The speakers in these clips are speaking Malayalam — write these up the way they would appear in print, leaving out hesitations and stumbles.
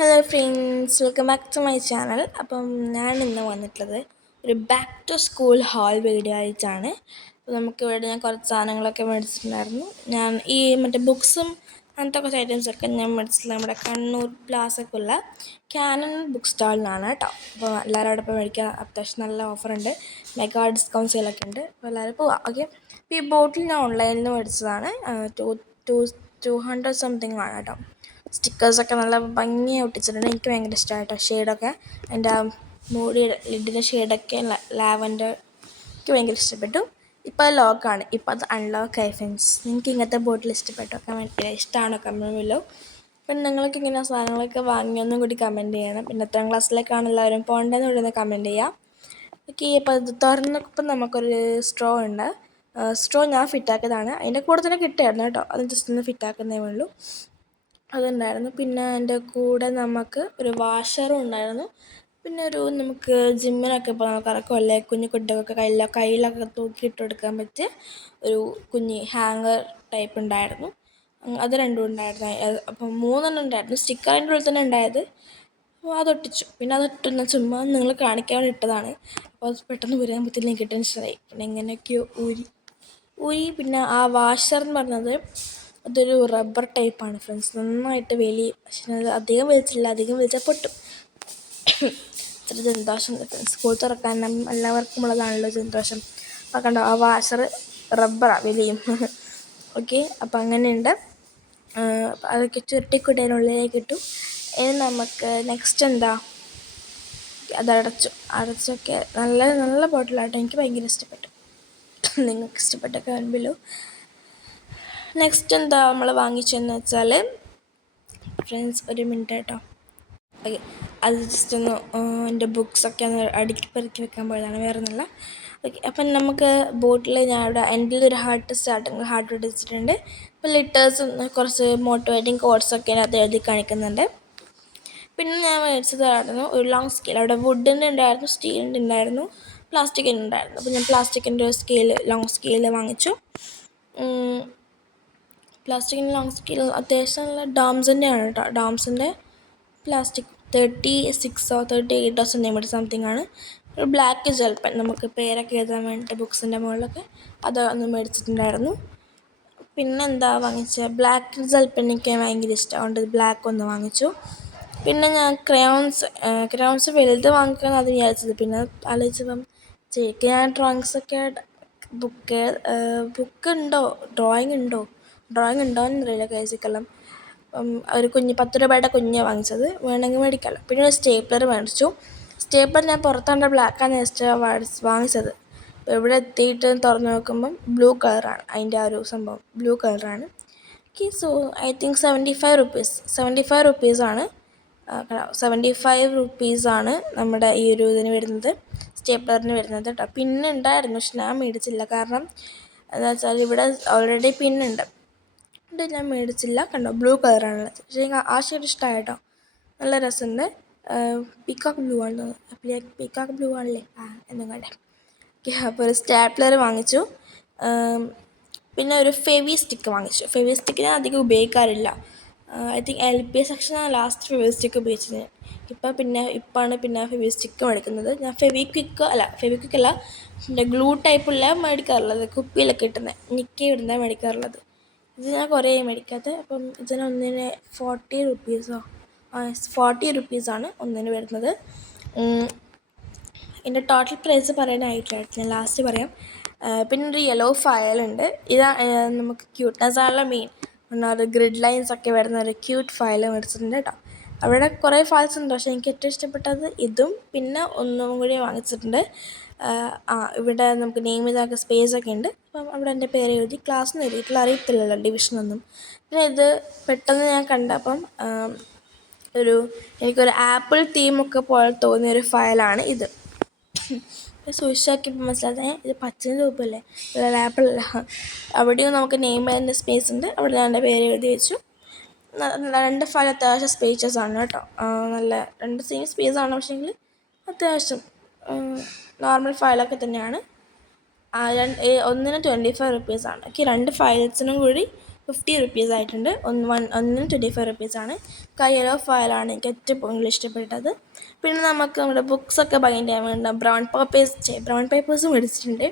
Hello friends, welcome back to my channel. അപ്പം ഞാൻ ഇന്ന് വന്നിട്ടുള്ളത് ഒരു back to school haul video ആയിട്ടാണ്. അപ്പോൾ നമുക്കിവിടെ ഞാൻ കുറച്ച് സാധനങ്ങളൊക്കെ മേടിച്ചിട്ടുണ്ടായിരുന്നു. ഞാൻ ഈ മറ്റേ ബുക്സും അങ്ങനത്തെ കുറച്ച് ഐറ്റംസൊക്കെ ഞാൻ മേടിച്ചിട്ടുള്ള നമ്മുടെ കണ്ണൂർ പ്ലാസക്കുള്ള ക്യാനൺ ബുക്ക് സ്റ്റാളിലാണ് കേട്ടോ. അപ്പോൾ എല്ലാവരും അവിടെ ഇപ്പോൾ മേടിക്കാൻ അത്യാവശ്യം നല്ല ഓഫറുണ്ട്, മെഗാ ഡിസ്കൗണ്ട് സെയിലൊക്കെ ഉണ്ട്. അപ്പോൾ എല്ലാവരും പോവാം. ഓക്കെ, അപ്പോൾ ഈ ബോട്ടിൽ ഞാൻ ഓൺലൈനിൽ നിന്ന് മേടിച്ചതാണ്. 200 സംതിങ് ആണ് കേട്ടോ. സ്റ്റിക്കേഴ്സൊക്കെ നല്ല ഭംഗിയായി ഒട്ടിച്ചിട്ടുണ്ട്. എനിക്ക് ഭയങ്കര ഇഷ്ടമായിട്ടോ ഷെയ്ഡൊക്കെ. എൻ്റെ ആ മൂടിയുടെ ലിഡിൻ്റെ ഷെയ്ഡൊക്കെ ലാവൻഡർ എനിക്ക് ഭയങ്കര ഇഷ്ടപ്പെട്ടു. ഇപ്പോൾ അത് ലോക്കാണ്, ഇപ്പോൾ അത് അൺലോക്കായി ഫ്രണ്ട്സ്. നിങ്ങൾക്ക് ഇങ്ങനത്തെ ബോട്ടിൽ ഇഷ്ടപ്പെട്ടോ? കമൻറ്റ് ഇഷ്ടമാണോ കമൻറ്റിലോ. പിന്നെ നിങ്ങൾക്ക് ഇങ്ങനെ സാധനങ്ങളൊക്കെ വാങ്ങിയൊന്നും കൂടി കമൻറ്റ് ചെയ്യണം. പിന്നെ എത്രാം ക്ലാസ്സിലേക്കാണ് എല്ലാവരും പോകേണ്ടതെന്ന് കൂടി ഒന്ന് കമൻറ്റ് ചെയ്യാം. ഓക്കെ, അപ്പോൾ ഇത് തുറന്നപ്പോൾ നമുക്കൊരു സ്ട്രോ ഉണ്ട്. സ്ട്രോ ഞാൻ ഫിറ്റാക്കിയതാണ്. അതിൻ്റെ കൂടെ തന്നെ കിട്ടുമായിരുന്നു കേട്ടോ. അത് ജസ്റ്റ് ഒന്ന് ഫിറ്റാക്കുന്നേ ഉള്ളൂ, അതുണ്ടായിരുന്നു. പിന്നെ അതിൻ്റെ കൂടെ നമുക്ക് ഒരു വാഷറും ഉണ്ടായിരുന്നു. പിന്നെ നമുക്ക് ജിമ്മിനൊക്കെ ഇപ്പോൾ നമുക്ക് ഇറക്കുമല്ലേ, കുഞ്ഞു കുട്ടികൾക്ക് കയ്യിലൊക്കെ തൂക്കിയിട്ട് കൊടുക്കാൻ പറ്റിയ ഒരു കുഞ്ഞ് ഹാങ്ങർ ടൈപ്പ് ഉണ്ടായിരുന്നു. അത് രണ്ടും ഉണ്ടായിരുന്നു. അപ്പം 3 ഉണ്ടായിരുന്നു. സ്റ്റിക്കർ അതിൻ്റെ ഉള്ളിൽ തന്നെ ഉണ്ടായത്. അപ്പോൾ അതൊട്ടിച്ചു. പിന്നെ അതൊട്ടുന്ന ചുമ്മാ നിങ്ങൾ കാണിക്കാൻ വേണ്ടി ഇട്ടതാണ്. അപ്പോൾ അത് പെട്ടെന്ന് ഊരാൻ പറ്റില്ല, എനിക്ക് ടെൻഷനായി. പിന്നെ എങ്ങനെയൊക്കെയോ ഊരി. പിന്നെ ആ വാഷർ എന്ന് പറഞ്ഞത് അതൊരു റബ്ബർ ടൈപ്പാണ് ഫ്രണ്ട്സ്. നന്നായിട്ട് വലിയും, പക്ഷേ അത് അധികം വലിച്ചില്ല, അധികം വലിച്ചാൽ പൊട്ടും. ഇത്ര ജലദോഷം ഫ്രണ്ട്സ്. സ്കൂൾ തുറക്കാൻ എല്ലാവർക്കും ഉള്ളതാണല്ലോ ജലദോഷം. അപ്പോൾ കണ്ടോ, ആ വാഷർ റബ്ബറാണ്, വലിയും. ഓക്കെ, അപ്പോൾ അങ്ങനെയുണ്ട്. അതൊക്കെ ചുരുട്ടിക്കുട്ടതിനുള്ളിലേക്ക് ഇട്ടു. ഇനി നമുക്ക് നെക്സ്റ്റ് എന്താ, അടച്ചൊക്കെ നല്ല നല്ല ബോട്ടിലാട്ടോ. എനിക്ക് ഭയങ്കര ഇഷ്ടപ്പെട്ടു. നിങ്ങൾക്ക് ഇഷ്ടപ്പെട്ട കാണുമല്ലോ. നെക്സ്റ്റ് എന്താ നമ്മൾ വാങ്ങിച്ചതെന്ന് വെച്ചാൽ ഫ്രണ്ട്സ്, ഒരു മിനിറ്റ് കേട്ടോ. ഓക്കെ, അത് ജസ്റ്റ് ഒന്ന് എൻ്റെ ബുക്സൊക്കെ ഒന്ന് അടുക്കി പെറുക്കി വെക്കാൻ പോയതാണ്, വേറെ ഒന്നുമില്ല. ഓക്കെ, അപ്പം നമുക്ക് ബോട്ടിൽ ഞാൻ ഇവിടെ എൻ്റെ ഒരു ഹാർട്ട് വെച്ചിട്ടുണ്ട്. അപ്പോൾ ലിറ്റേഴ്സ് കുറച്ച് മോട്ടിവേറ്റിംഗ് കോഡ്സൊക്കെ അത് എഴുതി കാണിക്കുന്നുണ്ട്. പിന്നെ ഞാൻ മേടിച്ചതായിരുന്നു ഒരു ലോങ് സ്കെയിൽ. അവിടെ വുഡിൻ്റെ ഉണ്ടായിരുന്നു, സ്റ്റീലിൻ്റെ ഉണ്ടായിരുന്നു, പ്ലാസ്റ്റിക്കിൻ്റെ ഉണ്ടായിരുന്നു. അപ്പോൾ ഞാൻ പ്ലാസ്റ്റിക്കിൻ്റെ ഒരു ലോങ് സ്കെയിൽ വാങ്ങിച്ചു. പ്ലാസ്റ്റിക്കിൻ്റെ ലോങ് സ്കെയിൽ അത്യാവശ്യം നല്ല ഡാംസിൻ്റെ ആണ് കേട്ടോ. ഡാംസിൻ്റെ പ്ലാസ്റ്റിക് 36 or 38 സംതിങ് ആണ്. ഒരു ബ്ലാക്ക് ജെൽ പെൻ, നമുക്ക് പേരൊക്കെ എഴുതാൻ വേണ്ടിയിട്ട് ബുക്സിൻ്റെ മുകളിലൊക്കെ അത് ഒന്ന് മേടിച്ചിട്ടുണ്ടായിരുന്നു. പിന്നെന്താ വാങ്ങിച്ചത്, ബ്ലാക്ക് ജെൽ പെൻ എനിക്ക് ഭയങ്കര ഇഷ്ടമാണ്, അതുകൊണ്ട് ബ്ലാക്ക് ഒന്ന് വാങ്ങിച്ചു. പിന്നെ ഞാൻ ക്രയോൺസ് വലുത് വാങ്ങിക്കാമെന്ന് അത് വിചാരിച്ചത്. പിന്നെ ആലോചിച്ചപ്പം ചേക്ക് ഞാൻ ഡ്രോയിങ്സൊക്കെ ബുക്ക് ഉണ്ടോ, ഡ്രോയിങ് ഉണ്ടോയെന്നറിയില്ല കേസിക്കെല്ലാം. ഒരു 10 രൂപയുടെ കുഞ്ഞ് വാങ്ങിച്ചത്, വേണമെങ്കിൽ മേടിക്കാമല്ലോ. പിന്നെ ഒരു സ്റ്റേപ്ലർ മേടിച്ചു. സ്റ്റേപ്ലർ ഞാൻ പുറത്താണ്ട് ബ്ലാക്കാണ് വാങ്ങിച്ചത്. അപ്പോൾ ഇവിടെ എത്തിയിട്ട് തുറന്ന് നോക്കുമ്പം ബ്ലൂ കളറാണ് അതിൻ്റെ ആ ഒരു സംഭവം, ബ്ലൂ കളറാണ്. ഓക്കെ, സോ ഐ തിങ്ക് 75 റുപ്പീസാണ് 75 റുപ്പീസാണ് നമ്മുടെ ഈ ഒരു ഇതിന് വരുന്നത്, സ്റ്റേപ്ലറിന് വരുന്നത് കേട്ടോ. പിന്നെ ഉണ്ടായിരുന്നു, പക്ഷെ ഞാൻ മേടിച്ചില്ല. കാരണം എന്താ വെച്ചാൽ ഇവിടെ ഓൾറെഡി പിന്നുണ്ട്, ഞാൻ മേടിച്ചില്ല. കണ്ടോ, ബ്ലൂ കളറാണുള്ളത്. പക്ഷേ ആ ഷെയ്ഡ് ഇഷ്ടമായി കേട്ടോ, നല്ല രസമുണ്ട്. പീക്കോക്ക് ബ്ലൂ ആണ് തോന്നുന്നു, പീക്കോക്ക് ബ്ലൂ ആണല്ലേ, എന്നും കണ്ടേ. ഓക്കെ, അപ്പോൾ ഒരു സ്റ്റാപ്ലർ വാങ്ങിച്ചു. പിന്നെ ഒരു ഫെവി സ്റ്റിക്ക് വാങ്ങിച്ചു. ഫെവി സ്റ്റിക്ക് ഞാൻ അധികം ഉപയോഗിക്കാറില്ല. ഐ തിങ്ക് LP സെക്ഷനാണ് ലാസ്റ്റ് ഫെവി സ്റ്റിക്ക് ഉപയോഗിച്ചത്. ഇപ്പോഴാണ് ഫെവി സ്റ്റിക്ക് മേടിക്കുന്നത്. ഞാൻ ഫെവിക്വിക്ക് അല്ല, എൻ്റെ ഗ്ലൂ ടൈപ്പുള്ള മേടിക്കാറുള്ളത്, കുപ്പിയിലൊക്കെ കിട്ടുന്നത്, നിക്കി ഇടുന്ന മേടിക്കാറുള്ളത്. ഇത് ഞാൻ കുറേ മേടിക്കാത്തത്. അപ്പം ഇതിനൊന്നിന് 40 റുപ്പീസാണ് ഒന്നിന് വരുന്നത്. എൻ്റെ ടോട്ടൽ പ്രൈസ് പറയാനായിട്ടില്ല, ഞാൻ ലാസ്റ്റ് പറയാം. പിന്നെ ഒരു യെല്ലോ ഫയലുണ്ട്. ഇതാ നമുക്ക് ക്യൂട്ട്നെസ് ആണല്ലോ മെയിൻ. ഒരു ഗ്രിഡ് ലൈൻസ് ഒക്കെ വരുന്ന ഒരു ക്യൂട്ട് ഫയൽ മേടിച്ചിട്ടുണ്ട് കേട്ടോ. അവിടെ കുറേ ഫയൽസ് ഉണ്ട്, പക്ഷേ എനിക്ക് ഏറ്റവും ഇഷ്ടപ്പെട്ടത് ഇതും. പിന്നെ ഒന്നും കൂടി വാങ്ങിച്ചിട്ടുണ്ട്. ഇവിടെ നമുക്ക് നെയിം ചെയ്തൊക്കെ സ്പേസൊക്കെ ഉണ്ട്. അപ്പം അവിടെ എൻ്റെ പേര് എഴുതി, ക്ലാസ്സൊന്നും എഴുതിയിട്ടില്ല, അറിയത്തില്ലല്ലോ ഡിവിഷനൊന്നും. പിന്നെ ഇത് പെട്ടെന്ന് ഞാൻ കണ്ടപ്പം എനിക്കൊരു ആപ്പിൾ തീമൊക്കെ പോലെ തോന്നിയൊരു ഫയലാണ് ഇത്. സൂക്ഷിച്ചാക്കിയപ്പോൾ മനസ്സിലാതെ ഇത് 5 രൂപയല്ലേ, ആപ്പിളല്ല. അവിടെയും നമുക്ക് നെയിം ചെയ്യുന്ന സ്പേസ് ഉണ്ട്, അവിടെ ഞാൻ എൻ്റെ പേര് എഴുതി വെച്ചു. 2 ഫയൽ അത്യാവശ്യം സ്പേഷ്യസാണ് കേട്ടോ. നല്ല 2 സെയിം സ്പേസാണ്, പക്ഷേങ്കിൽ അത്യാവശ്യം നോർമൽ ഫയലൊക്കെ തന്നെയാണ്. ഒന്നിന് 25 റുപ്പീസാണ്. ഓക്കെ, 2 ഫയൽസിനും കൂടി 50 ആയിട്ടുണ്ട്. ഒന്നിന് 25 ആണ്. യെല്ലോ ഫയലാണ് എനിക്ക് ഏറ്റവും കൂടുതൽ ഇഷ്ടപ്പെട്ടത്. പിന്നെ നമുക്ക് നമ്മുടെ ബുക്സൊക്കെ ബൈൻഡ് ചെയ്യാൻ വേണ്ട ബ്രൗൺ പേപ്പേഴ്സ് മേടിച്ചിട്ടുണ്ട്.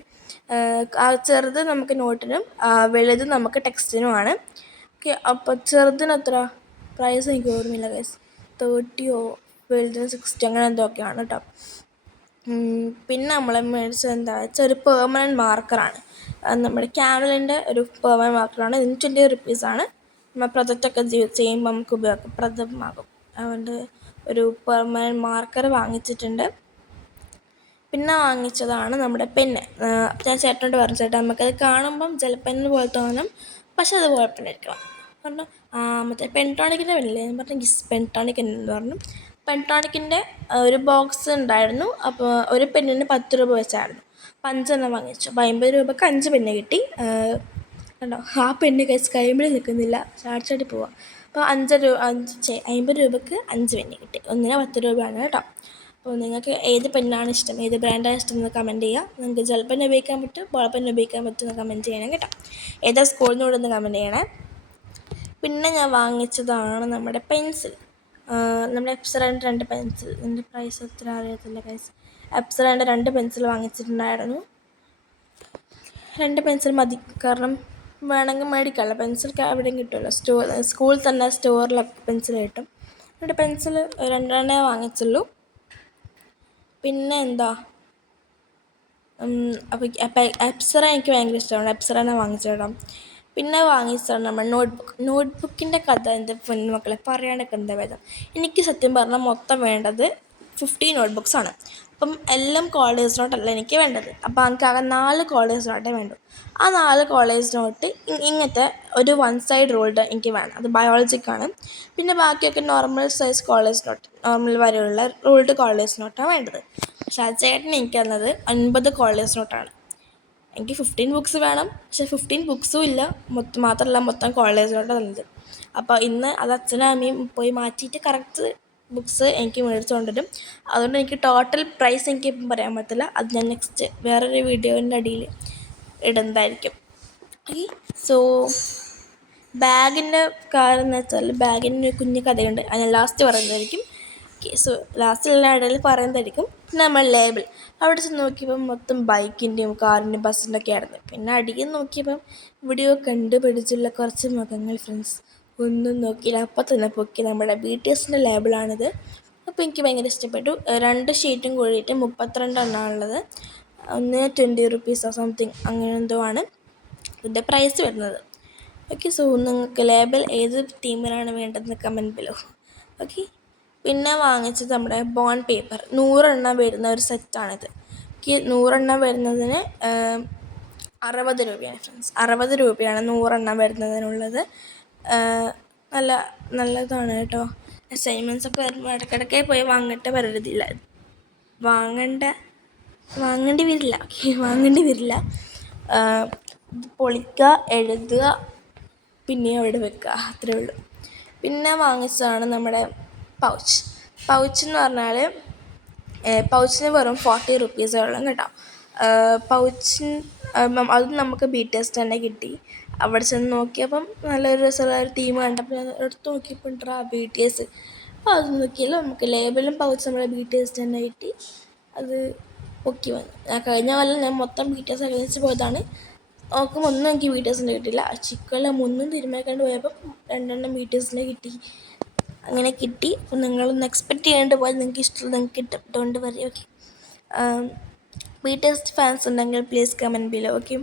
ചെറുത് നമുക്ക് നോട്ടിനും വലുത് നമുക്ക് ടെക്സ്റ്റിനുമാണ്. ഓക്കെ, അപ്പോൾ ചെറുതിന് എത്ര പ്രൈസ് എനിക്ക് ഓർമ്മയില്ല ഗൈസ്, 30 വലുതിന് 60 അങ്ങനെ എന്തൊക്കെയാണ് കേട്ടോ. പിന്നെ നമ്മൾ മേടിച്ചത് എന്താ വെച്ചാൽ ഒരു പെർമനൻറ്റ് മാർക്കറാണ്. നമ്മുടെ ക്യാമലിൻ്റെ ഒരു പെർമനൻറ്റ് മാർക്കറാണ്. ഇതിന് 20 ആണ്. നമ്മൾ പ്രൊജക്റ്റൊക്കെ ചെയ്യുമ്പോൾ നമുക്ക് ഉപയോഗപ്രദമാകും. അതുകൊണ്ട് ഒരു പെർമനൻറ്റ് മാർക്കർ വാങ്ങിച്ചിട്ടുണ്ട്. പിന്നെ വാങ്ങിച്ചതാണ് നമ്മുടെ പെന്ന്. ഞാൻ ചേട്ടനോട് പറഞ്ഞു, ചേട്ടാ നമുക്കത് കാണുമ്പം ജലപ്പെന്ന് പോലെ തോന്നും, പക്ഷെ അതുപോലെ തന്നെ ഇരിക്കണം പറഞ്ഞു. മറ്റേ പെൻടോണിക്കിൻ്റെ പെന്നില്ലേ, ഞാൻ പറഞ്ഞു പെൻടോണിക് എന്ന് പറഞ്ഞു. പെൻടോണിക്കിൻ്റെ ഒരു ബോക്സ് ഉണ്ടായിരുന്നു. അപ്പോൾ ഒരു പെന്നിന് 10 രൂപ വെച്ചായിരുന്നു. അപ്പോൾ 5 എണ്ണം വാങ്ങിച്ചു. അപ്പോൾ 50 രൂപയ്ക്ക് 5 പെന്ന് കിട്ടി. കണ്ടോ, ആ പെണ്ണ് കൈമ്പിളി നിൽക്കുന്നില്ല, ചാടിച്ചാടി പോവാം. അപ്പോൾ 50 രൂപയ്ക്ക് 5 പെന്ന് കിട്ടി. ഒന്നിന് 10 രൂപയാണ് കേട്ടോ. അപ്പോൾ നിങ്ങൾക്ക് ഏത് പെന്നാണ് ഇഷ്ടം, ഏത് ബ്രാൻഡാണ് ഇഷ്ടം എന്ന് കമൻറ്റ് ചെയ്യുക. നിങ്ങൾക്ക് ജെൽ പെൻ ഉപയോഗിക്കാൻ പറ്റും, ബോൾ പെൻ ഉപയോഗിക്കാൻ പറ്റുമെന്ന് കമൻറ്റ് ചെയ്യണം കേട്ടോ. ഏതാ സ്കൂളിൽ നിന്ന് വിടുന്ന കമൻറ്റ് ചെയ്യണേ. പിന്നെ ഞാൻ വാങ്ങിച്ചതാണ് നമ്മുടെ പെൻസിൽ. നമ്മുടെ എപ്സറേൻ്റെ 2 പെൻസിൽ. ഇതിൻ്റെ പ്രൈസ് എത്ര അറിയത്തില്ല ഗൈസ്. എപ്സറേൻ്റെ 2 പെൻസിൽ വാങ്ങിച്ചിട്ടുണ്ടായിരുന്നു. 2 പെൻസിൽ മതി, കാരണം വേണമെങ്കിൽ മേടിക്കാമല്ലോ. പെൻസിൽ എവിടെയും കിട്ടുമല്ലോ, സ്കൂളിൽ തന്നെ സ്റ്റോറിലൊക്കെ പെൻസിൽ കിട്ടും. 2 പെൻസിൽ 2 വാങ്ങിച്ചുള്ളൂ. പിന്നെ എന്താ, അപ്പോൾ എപ്സറ എനിക്ക് ഭയങ്കര ഇഷ്ടമാണ്. എപ്സറനെ വാങ്ങിച്ചിടാം. പിന്നെ വാങ്ങിച്ചതാണ് നമ്മൾ നോട്ട്ബുക്കിൻ്റെ കഥ. എൻ്റെ പൊന്നുമക്കളെ പറയാനൊക്കെ എന്താ വേദം. എനിക്ക് സത്യം പറഞ്ഞാൽ മൊത്തം വേണ്ടത് 50 നോട്ട്ബുക്സാണ്. അപ്പം എല്ലാം കോളേജ് നോട്ടല്ല എനിക്ക് വേണ്ടത്. അപ്പോൾ എനിക്കാകെ 4 കോളേജ് നോട്ടേ വേണ്ടു. ആ 4 കോളേജ് നോട്ട് ഇങ്ങനത്തെ ഒരു 1 സൈഡ് റൂൾഡ് എനിക്ക് വേണം. അത് ബയോളജിക്കാണ്. പിന്നെ ബാക്കിയൊക്കെ normal size college note, normal വരെയുള്ള റൂൾഡ് കോളേജ് നോട്ടാണ് വേണ്ടത്. പക്ഷേ ആ ചേട്ടൻ എനിക്ക് തന്നത് 9 കോളേജ് നോട്ടാണ്. എനിക്ക് 15 ബുക്സ് വേണം, പക്ഷേ 15 ബുക്സും ഇല്ല. മാത്രമല്ല മൊത്തം കോളേജ് നോട്ട് തന്നത്. അപ്പോൾ ഇന്ന് അത് അച്ഛനും അമ്മയും പോയി മാറ്റിയിട്ട് കറക്റ്റ് ബുക്സ് എനിക്ക് മേടിച്ചു കൊണ്ടുവരും. അതുകൊണ്ട് എനിക്ക് ടോട്ടൽ പ്രൈസ് എനിക്ക് ഇപ്പം പറയാൻ പറ്റില്ല. അത് ഞാൻ നെക്സ്റ്റ് വേറൊരു വീഡിയോൻ്റെ അടിയിൽ ഇടുന്നതായിരിക്കും. സോ ബാഗിൻ്റെ കാര്യം എന്ന് വെച്ചാൽ ബാഗിൻ്റെ കുഞ്ഞു കഥയുണ്ട്, അത് ഞാൻ ലാസ്റ്റ് പറയുന്നതായിരിക്കും. സോ ലാസ്റ്റിലുള്ള ഇടയിൽ പറയുന്നതായിരിക്കും. പിന്നെ നമ്മൾ ലേബിൾ അവിടെ ചെന്ന് നോക്കിയപ്പം മൊത്തം ബൈക്കിൻ്റെയും കാറിൻ്റെയും ബസ്സിൻ്റെ ഒക്കെ ആയിരുന്നു. പിന്നെ അടിയിൽ നോക്കിയപ്പം വീഡിയോ കണ്ടുപിടിച്ചുള്ള കുറച്ച് മുഖങ്ങൾ ഫ്രണ്ട്സ്. ഒന്നും നോക്കിയില്ല, അപ്പം തന്നെ പൊക്കി നമ്മുടെ BTSൻ്റെ ലേബിളാണിത്. അപ്പോൾ എനിക്ക് ഭയങ്കര ഇഷ്ടപ്പെട്ടു. 2 ഷീറ്റും കൂടിയിട്ട് 32 എണ്ണമാണുള്ളത്. ഒന്ന് 20 റുപ്പീസോ സംതിങ് അങ്ങനെ എന്തോ ആണ് ഇതിൻ്റെ പ്രൈസ് വരുന്നത്. ഓക്കെ, സോ നിങ്ങൾക്ക് ലേബിൾ ഏത് തീമിലാണ് വേണ്ടതെന്ന് കമൻറ്റ് ബിലോ. ഓക്കെ, പിന്നെ വാങ്ങിച്ചത് നമ്മുടെ ബോണ്ട് പേപ്പർ 100 എണ്ണം വരുന്ന ഒരു സെറ്റാണിത്. 100 എണ്ണം വരുന്നതിന് 60 രൂപയാണ് ഫ്രണ്ട്സ്. 60 രൂപയാണ് 100 എണ്ണം വരുന്നതിനുള്ളത്. നല്ലതാണ് കേട്ടോ. അസൈൻമെൻറ്റ്സൊക്കെ വരുമ്പോൾ ഇടയ്ക്കിടയ്ക്ക് പോയി വാങ്ങേണ്ടി വരില്ല. പൊളിക്കുക, എഴുതുക, പിന്നെ അവിടെ വെക്കുക, അത്രേ ഉള്ളൂ. പിന്നെ വാങ്ങിച്ചതാണ് നമ്മുടെ പൗച്ച് എന്ന് പറഞ്ഞാൽ പൗച്ചിന് വെറും 40 റുപ്പീസേ ഉള്ളൂ കേട്ടോ. അത് നമുക്ക് BTS തന്നെ കിട്ടി. അവിടെ ചെന്ന് നോക്കിയപ്പം നല്ലൊരു രസമുള്ള ഒരു തീം കണ്ടപ്പോൾ ഞാൻ എടുത്ത് നോക്കിയപ്പോൾ BTS. അപ്പോൾ അത് നോക്കിയാൽ നമുക്ക് ലേബലും പൗച്ച് നമ്മുടെ BTS തന്നെ കിട്ടി. അത് പൊക്കി വന്നു. കഴിഞ്ഞ കൊല്ലം ഞാൻ മൊത്തം BTS അകലിച്ച് പോയതാണ്. നോക്കുമ്പോൾ ഒന്നും എനിക്ക് BTSൻ്റെ കിട്ടിയില്ല. ചിക്കനിലെ 3 തിരുമ്മേക്കൊണ്ട് പോയപ്പോൾ 2 എണ്ണം BTSൻ്റെ കിട്ടി. അങ്ങനെ കിട്ടി. അപ്പോൾ നിങ്ങളൊന്ന് എക്സ്പെക്റ്റ് ചെയ്യാണ്ട് പോയാൽ നിങ്ങൾക്ക് ഇഷ്ടമുള്ള നിങ്ങൾക്ക് കിട്ടും. Don't worry. Okay, BTS fans ഉണ്ടെങ്കിൽ പ്ലീസ് കമൻറ്റ് ബിലോ. ഓക്കെ,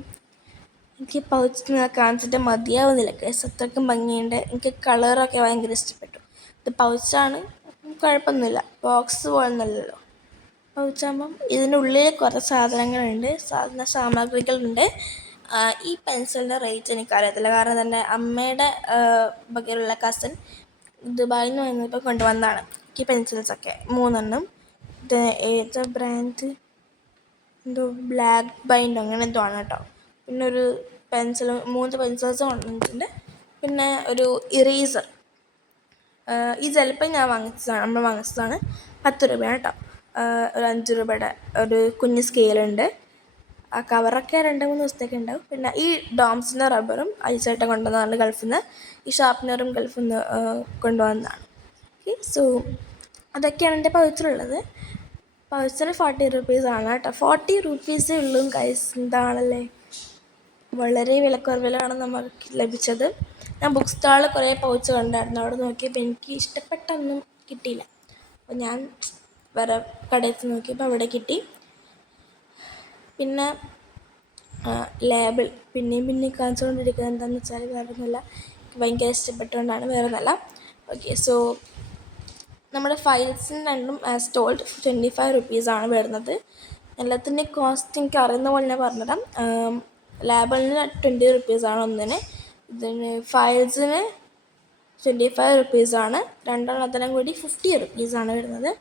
എനിക്ക് പൗച്ച് കാണിച്ചിട്ട് മതിയാവുന്നില്ല കേസ്, അത്രയ്ക്കും ഭംഗിയുണ്ട്. എനിക്ക് കളറൊക്കെ ഭയങ്കര ഇഷ്ടപ്പെട്ടു. ഇത് പൗച്ചാണ്, കുഴപ്പമൊന്നുമില്ല. ബോക്സ് പോലൊന്നുമല്ലല്ലോ. പൗച്ചാകുമ്പം ഇതിൻ്റെ ഉള്ളിൽ കുറേ സാധനങ്ങളുണ്ട്, സാമഗ്രികളുണ്ട്. ഈ പെൻസിലിൻ്റെ റേറ്റ് എനിക്കറിയത്തില്ല, കാരണം എൻ്റെ അമ്മയുടെ വകയിലുള്ള കസിൻ ദുബായിൽ നിന്ന് വന്നപ്പോൾ കൊണ്ടുവന്നതാണ് ഈ പെൻസിൽസൊക്കെ 3 എണ്ണം. ഇത് ഏത് ബ്രാൻഡ് എന്തോ ബ്ലാക്ക് ബൈൻഡ് അങ്ങനെ എന്തോ ആണ് കേട്ടോ. പിന്നെ ഒരു 3 പെൻസിൽസ് കൊണ്ടുവന്നിട്ടുണ്ട്. പിന്നെ ഒരു ഇറേസർ. ഈ ജലപ്പം നമ്മൾ വാങ്ങിച്ചതാണ്. 10 രൂപയാണ് കേട്ടോ. ഒരു 5 രൂപയുടെ ഒരു കുഞ്ഞ് സ്കെയിലുണ്ട്. ആ കവറൊക്കെ 2-3 ദിവസത്തേക്ക് ഉണ്ടാവും. പിന്നെ ഈ ഡോംസിൻ്റെ റബ്ബറും ഐസായിട്ട് കൊണ്ടുവന്നതാണ് ഗൾഫിൽ നിന്ന്. ഈ ഷാർപ്പ്നറും ഗൾഫിൽ നിന്ന് കൊണ്ടുവന്നതാണ്. ഓക്കെ, സോ അതൊക്കെയാണ് എൻ്റെ പൗച്ചിലുള്ളത്. പൗച്ചിന് 40 റുപ്പീസാണ് കേട്ടോ. 40 റുപ്പീസേ ഉള്ളൂ ഗൈസ്. എന്താണല്ലേ, വളരെ വിലക്കുറവിലാണ് നമുക്ക് ലഭിച്ചത്. ഞാൻ ബുക്ക് സ്റ്റാളിൽ കുറേ പൗച്ച് കണ്ടായിരുന്നു. അവിടെ നോക്കിയപ്പോൾ എനിക്ക് ഇഷ്ടപ്പെട്ടൊന്നും കിട്ടിയില്ല. അപ്പോൾ ഞാൻ വേറെ കടയിൽ നോക്കിയപ്പോൾ അവിടെ കിട്ടി. പിന്നെ ലേബിൾ പിന്നെയും കാണിച്ചുകൊണ്ടിരിക്കുന്നത് എന്താണെന്ന് വെച്ചാൽ വേറെ ഒന്നുമില്ല, എനിക്ക് ഭയങ്കര ഇഷ്ടപ്പെട്ടുകൊണ്ടാണ്, വേറെ ഒന്നുമല്ല. ഓക്കെ, സോ നമ്മുടെ ഫയൽസിന് രണ്ടും ആസ് ടോൾഡ് 25 റുപ്പീസാണ് വരുന്നത്. എല്ലാത്തിൻ്റെ കോസ്റ്റ് എനിക്ക് അറിയുന്ന പോലെ ഞാൻ പറഞ്ഞുതരാം. ലേബിളിന് 20 റുപ്പീസാണ് ഒന്നിന്. ഇതിന് ഫയൽസിന് 25 റുപ്പീസാണ്. രണ്ടെണ്ണത്തിനും കൂടി 50 റുപ്പീസാണ് വരുന്നത്.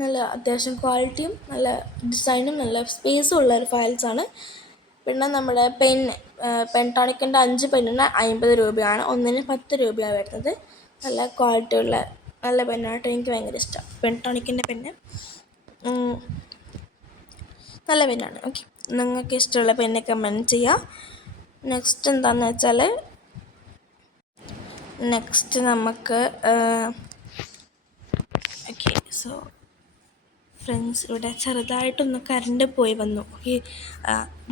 നല്ല അത്യാവശ്യം ക്വാളിറ്റിയും നല്ല ഡിസൈനും നല്ല സ്പേസും ഉള്ളൊരു ഫയൽസാണ്. പിന്നെ നമ്മുടെ പെൻടോണിക്കിൻ്റെ 5 പെന്നിന് 50 രൂപയാണ്. ഒന്നിന് 10 രൂപയാണ് വരുന്നത്. നല്ല ക്വാളിറ്റി ഉള്ള നല്ല പെന്നായിട്ട് എനിക്ക് ഭയങ്കര ഇഷ്ടം. പെൻടോണിക്കിൻ്റെ പെന്ന് നല്ല പെന്നാണ്. ഓക്കെ, നിങ്ങൾക്ക് ഇഷ്ടമുള്ള പെന്ന് കമൻറ്റ് ചെയ്യുക. നെക്സ്റ്റ് എന്താണെന്ന് വെച്ചാൽ നമുക്ക് ഓക്കെ, സോ ഫ്രണ്ട്സ്, ഇവിടെ ചെറുതായിട്ടൊന്ന് കറണ്ട് പോയി വന്നു. ഓക്കെ,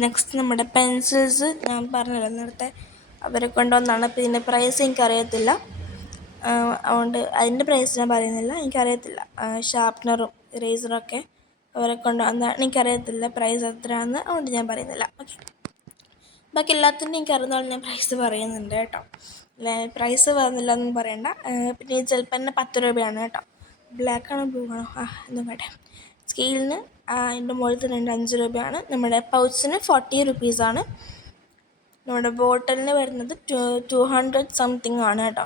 നെക്സ്റ്റ് നമ്മുടെ പെൻസിൽസ് ഞാൻ പറഞ്ഞല്ലോ നേരത്തെ, അവരെ കൊണ്ടുവന്നാണ്. അപ്പോൾ ഇതിൻ്റെ പ്രൈസ് എനിക്കറിയത്തില്ല, അതുകൊണ്ട് അതിൻ്റെ പ്രൈസ് ഞാൻ പറയുന്നില്ല, എനിക്കറിയത്തില്ല. ഷാർപ്പ്നറും ഇറേസറൊക്കെ അവരെ കൊണ്ടുവന്നാണ്, എനിക്കറിയത്തില്ല പ്രൈസ് എത്രയാണെന്ന്, അതുകൊണ്ട് ഞാൻ പറയുന്നില്ല. ഓക്കെ, ബാക്കി എല്ലാത്തിൻ്റെ എനിക്കറിയുന്നതാണ് ഞാൻ പ്രൈസ് പറയുന്നുണ്ട് കേട്ടോ. പ്രൈസ് പറയുന്നില്ല എന്നും പറയണ്ട. പിന്നെ ഈ ജെൽപ്പന് 10 രൂപയാണ് കേട്ടോ. ബ്ലാക്കാണോ ബ്ലൂ ആണോ, എന്തും കേട്ടെ. സ്കെയിലിന് അതിൻ്റെ മുകളിൽ തന്നെ 5 രൂപയാണ്. നമ്മുടെ പൗച്ചിന് 40 റുപ്പീസാണ്. നമ്മുടെ ബോട്ടിലിന് വരുന്നത് 200 സംതിങ് ആണ് കേട്ടോ.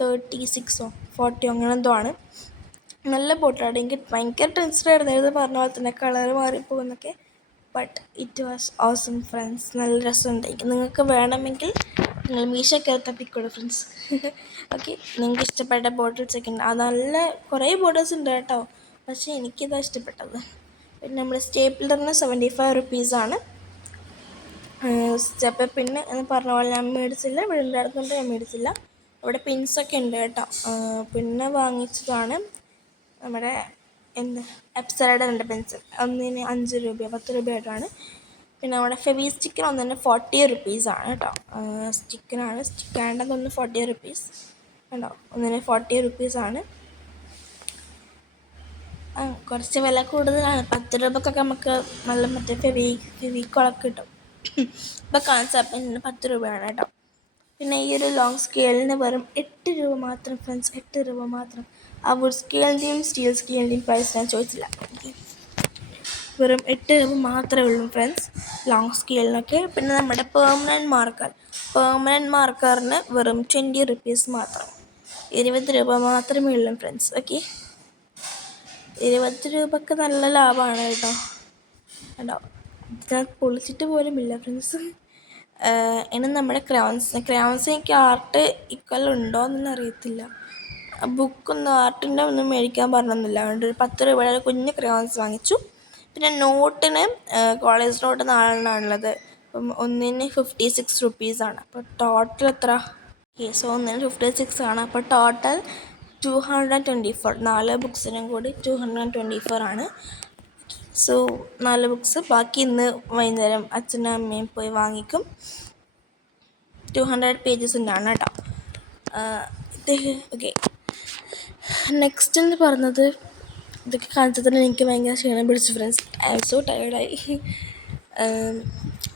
236 40 അങ്ങനെ എന്തോ ആണ്. നല്ല ബോട്ടിലാണ്. എനിക്ക് ഭയങ്കര ടെൻഷനായിരുന്നു ഇത് പറഞ്ഞ പോലെ തന്നെ കളർ മാറിപ്പോകുന്നൊക്കെ. But it was awesome friends. നല്ല രസമുണ്ട്. നിങ്ങൾക്ക് വേണമെങ്കിൽ നിങ്ങൾ മീശ കയറി തപ്പിക്കോളൂ ഫ്രണ്ട്സ്. ഓക്കെ, നിങ്ങൾക്ക് ഇഷ്ടപ്പെട്ട ബോട്ടിൽസ് ഒക്കെ ഉണ്ട്. അത് നല്ല കുറേ ബോട്ടിൽസ് ഉണ്ട് കേട്ടോ, പക്ഷേ എനിക്കിതാണ് ഇഷ്ടപ്പെട്ടത്. പിന്നെ നമ്മൾ സ്റ്റേപ്പിലറിന് 75 റുപ്പീസാണ്. സ്റ്റെപ്പ് പിന്നെ എന്ന് പറഞ്ഞ പോലെ ഞാൻ മേടിച്ചില്ല, ഇവിടെ ഉണ്ടായിരുന്നുണ്ട്, ഞാൻ മേടിച്ചില്ല. അവിടെ പിൻസൊക്കെ ഉണ്ട് കേട്ടോ. പിന്നെ വാങ്ങിച്ചതാണ് നമ്മുടെ എപ്സറയുടെ 2 പെൻസിൽ. ഒന്നിന് 5 രൂപ 10 രൂപയായിട്ടാണ്. പിന്നെ നമ്മുടെ ഫെവി സ്റ്റിക്കിന് ഒന്നിന് 40 റുപ്പീസാണ് കേട്ടോ. സ്റ്റിക്കാണ്ടെന്ന് 40 റുപ്പീസ് കേട്ടോ. ഒന്നിന് 40 റുപ്പീസാണ്. കുറച്ച് വില കൂടുതലാണ്. 10 രൂപക്കൊക്കെ നമുക്ക് നല്ല മറ്റേ ഫെവിക്കോളൊക്കെ കിട്ടും. ഇപ്പോൾ കാണിച്ചപ്പം 10 രൂപയാണ് കേട്ടോ. പിന്നെ ഈ ഒരു ലോങ് സ്കെയിലിന് വെറും 8 രൂപ മാത്രം ഫ്രണ്ട്സ്, 8 രൂപ മാത്രം. ആ വുഡ് സ്കെയിലിൻ്റെയും സ്റ്റീൽ സ്കെയിലിൻ്റെയും പ്രൈസ് ഞാൻ ചോദിച്ചില്ല. വെറും 8 രൂപ മാത്രമേ ഉള്ളൂ ഫ്രണ്ട്സ് ലോങ് സ്കെയിലിനൊക്കെ. പിന്നെ നമ്മുടെ പെർമനൻറ്റ് മാർക്കറിന് വെറും 20 റുപ്പീസ് മാത്രം. 20 രൂപ മാത്രമേ ഉള്ളൂ ഫ്രണ്ട്സ്. ഓക്കെ, 20 രൂപക്ക് നല്ല ലാഭമാണ് കേട്ടോ. ഞാൻ പൊളിച്ചിട്ട് പോലും ഇല്ല ഫ്രണ്ട്സ്. ഇനി നമ്മുടെ ക്രയോൺസ് എനിക്ക് ആർട്ട് ഈക്വൽ ഉണ്ടോ എന്നൊന്നും അറിയത്തില്ല. ബുക്കൊന്നും ആർട്ടിൻ്റെ ഒന്നും മേടിക്കാൻ പറഞ്ഞൊന്നുമില്ല. അതുകൊണ്ട് ഒരു 10 രൂപയുടെ കുഞ്ഞ് ക്രയോൺസ് വാങ്ങിച്ചു. പിന്നെ നോട്ടിന് കോളേജ് നോട്ട് 4 ഉള്ളത്. അപ്പം ഒന്നിന് 56 റുപ്പീസാണ്. അപ്പോൾ ടോട്ടൽ എത്ര? സോ ഒന്നിന് 56 ആണ്. അപ്പോൾ ടോട്ടൽ 224. 4 ബുക്സിനും കൂടി 224 ആണ്. സോ 4 ബുക്സ് ബാക്കി ഇന്ന് വൈകുന്നേരം അച്ഛനും അമ്മയും പോയി വാങ്ങിക്കും. 200 പേജസിൻ്റെ ആണ് കേട്ടോ. ഓക്കെ, നെക്സ്റ്റ് എന്ന് പറഞ്ഞത് ഇതൊക്കെ കാണിച്ചതിന് എനിക്ക് ഭയങ്കര ക്ഷീണം പിടിച്ചു ഫ്രണ്ട്സ്. ഐ ആം സോ ടയേർഡായി.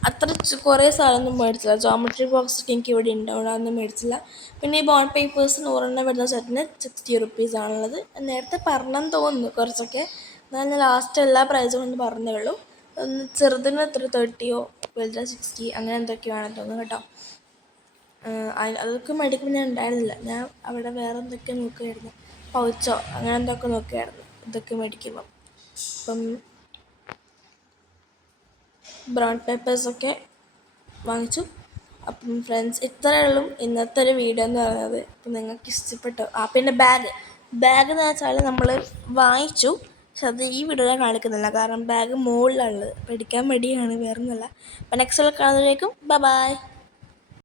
അത്ര കുറേ സാധനമൊന്നും മേടിച്ചില്ല. ജോമെട്രി ബോക്സൊക്കെ എനിക്ക് ഇവിടെ ഉണ്ടാവും, അതൊന്നും മേടിച്ചില്ല. പിന്നെ ഈ ബോണ്ട് പേപ്പേഴ്സ് 100 വരുന്ന സെറ്റിന് 60 റുപ്പീസാണുള്ളത്. നേരത്തെ പറഞ്ഞെന്ന് തോന്നുന്നു കുറച്ചൊക്കെ, എന്നാൽ ഞാൻ ലാസ്റ്റ് എല്ലാ പ്രൈസും കൊണ്ട് പറഞ്ഞേ ഉള്ളൂ. ഒന്ന് ചെറുതിന് 30 വലുത് 60 അങ്ങനെ എന്തൊക്കെയാണെന്ന് തോന്നുന്നു കേട്ടോ. അതൊക്കെ മേടിക്കുമ്പോൾ ഞാൻ ഉണ്ടായിരുന്നില്ല. ഞാൻ അവിടെ വേറെ എന്തൊക്കെ നോക്കുമായിരുന്നു, പൗച്ചോ അങ്ങനെ എന്തൊക്കെ നോക്കുമായിരുന്നു ഇതൊക്കെ മേടിക്കുമ്പം. അപ്പം ബ്രൗൺ പേപ്പേഴ്സൊക്കെ വാങ്ങിച്ചു. അപ്പം ഫ്രണ്ട്സ്, ഇത്രയേ ഉള്ളൂ ഇന്നത്തെ ഒരു വീഡിയോ എന്ന് പറയുന്നത്. അപ്പം നിങ്ങൾക്ക് ഇഷ്ടപ്പെട്ടു. പിന്നെ ബാഗ് എന്ന് വെച്ചാൽ നമ്മൾ വാങ്ങിച്ചു, പക്ഷെ അത് ഈ വീഡിയോ ഞാൻ കാണിക്കുന്നില്ല, കാരണം ബാഗ് മുകളിലുള്ളത്, അപ്പോൾ എടുക്കാൻ മടിയാണ്, വേറെ ഒന്നുമല്ല. അപ്പോൾ നെക്സ്റ്റ് കാണുന്നതിലേക്കും ബൈ.